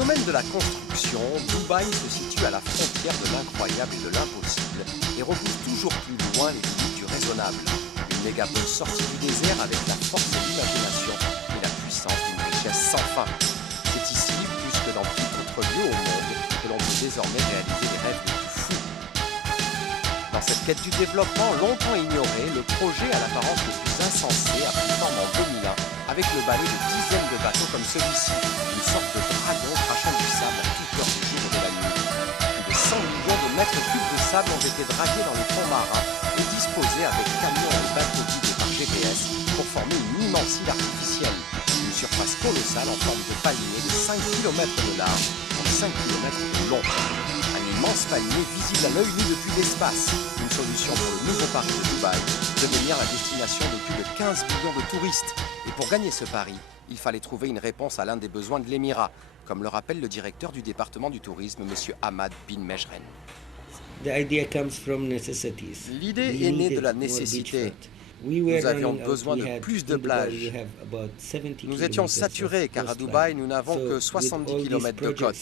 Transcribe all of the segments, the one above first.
domaine de la construction, Dubaï se situe à la frontière de l'incroyable et de l'impossible et repousse toujours plus loin les limites du raisonnable. Une mégapole sortie du désert avec la force de l'imagination et la puissance d'une richesse sans fin. C'est ici, plus que dans tout autre lieu au monde, que l'on peut désormais réaliser les rêves les plus fous. Dans cette quête du développement longtemps ignorée, le projet à l'apparence le plus insensé a pris forme en 2001 avec le balai de dizaines de bateaux comme celui-ci, une sorte de dragon crachant du sable à toute heure du jour et de la nuit. Plus de 100 millions de mètres cubes de sable ont été dragués dans les fonds marins et disposés avec camions et bateaux guidés par GPS pour former une immense île artificielle. Une surface colossale en forme de palier de 5 km de large pour 5 km de long. Un immense palier visible à l'œil nu depuis l'espace. Une solution pour le nouveau Paris de Dubaï, devenir la destination de plus de 15 millions de touristes. Et pour gagner ce pari, il fallait trouver une réponse à l'un des besoins de l'émirat, comme le rappelle le directeur du département du tourisme, M. Ahmad bin Mejren. L'idée est née de la nécessité. Nous avions besoin de plus de plages. Nous étions saturés car à Dubaï, nous n'avons que 70 km de côte.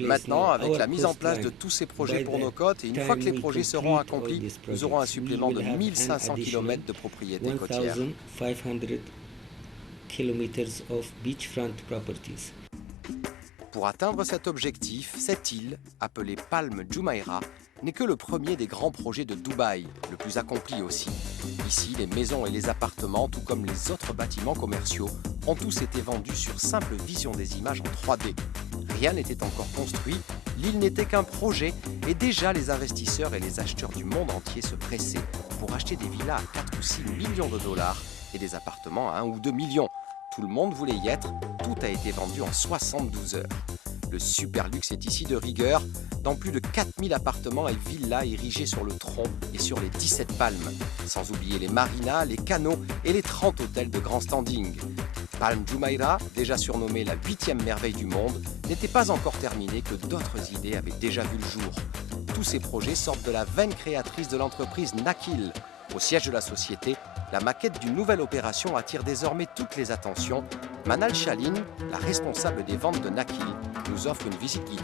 Maintenant, avec la mise en place de tous ces projets pour nos côtes, et une fois que les projets seront accomplis, nous aurons un supplément de 1500 km de propriétés côtières. Pour atteindre cet objectif, cette île, appelée Palm Jumeirah, n'est que le premier des grands projets de Dubaï, le plus accompli aussi. Ici, les maisons et les appartements, tout comme les autres bâtiments commerciaux, ont tous été vendus sur simple vision des images en 3D. Rien n'était encore construit, l'île n'était qu'un projet, et déjà les investisseurs et les acheteurs du monde entier se pressaient pour acheter des villas à 4 ou 6 millions de dollars et des appartements à 1 ou 2 millions. Tout le monde voulait y être, tout a été vendu en 72 heures. Le super luxe est ici de rigueur, dans plus de 4000 appartements et villas érigés sur le tronc et sur les 17 palmes, sans oublier les marinas, les canaux et les 30 hôtels de grand standing. Palm Jumeirah, déjà surnommée la 8e merveille du monde, n'était pas encore terminée que d'autres idées avaient déjà vu le jour. Tous ces projets sortent de la veine créatrice de l'entreprise Nakheel. Au siège de la société, la maquette d'une nouvelle opération attire désormais toutes les attentions. Manal Chalin, la responsable des ventes de Nakheel, nous offre une visite guidée.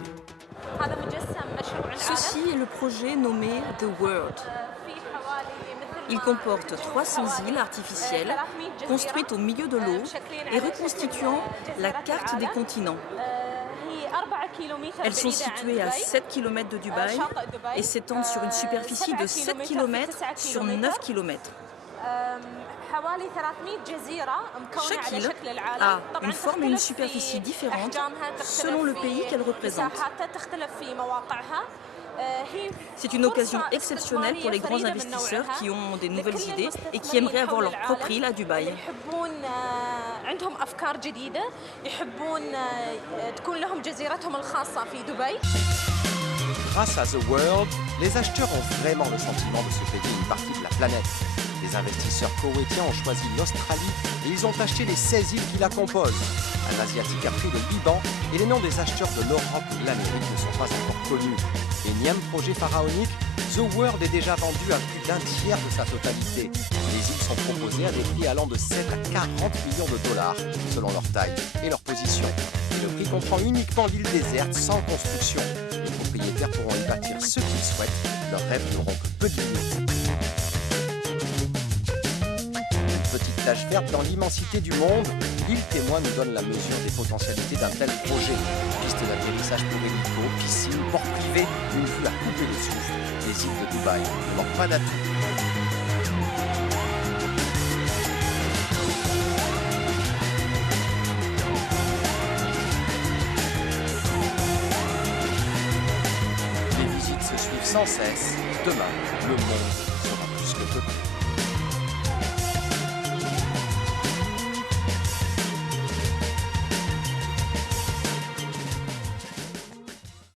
Ceci est le projet nommé The World. Il comporte 300 îles artificielles construites au milieu de l'eau et reconstituant la carte des continents. Elles sont situées à 7 km de Dubaï et s'étendent sur une superficie de 7 km sur 9 km. Chaque île a une forme et une superficie différentes selon le pays qu'elle représente. C'est une occasion exceptionnelle pour les grands investisseurs qui ont des nouvelles idées et qui aimeraient avoir leur propre île à Dubaï. Grâce à The World, les acheteurs ont vraiment le sentiment de se payer une partie de la planète. Les investisseurs koweïtiens ont choisi l'Australie et ils ont acheté les 16 îles qui la composent. Un Asiatique a pris le Liban et les noms des acheteurs de l'Europe ou de l'Amérique ne sont pas encore connus. Énième projet pharaonique, The World est déjà vendu à plus d'un tiers de sa totalité. Les îles sont proposées à des prix allant de 7 à 40 millions de dollars selon leur taille et leur position. Et le prix comprend uniquement l'île déserte sans construction. Les propriétaires pourront y bâtir ce qu'ils souhaitent. Leurs rêves n'auront que peu de limites. Petite tache verte dans l'immensité du monde, l'île témoin nous donne la mesure des potentialités d'un tel projet. Piste d'atterrissage pour hélico, piscine, port privé, une vue à couper le souffle. Les îles de Dubaï ne manquent pas d'atouts. Les visites se suivent sans cesse. Demain, le monde sera plus que peuplé.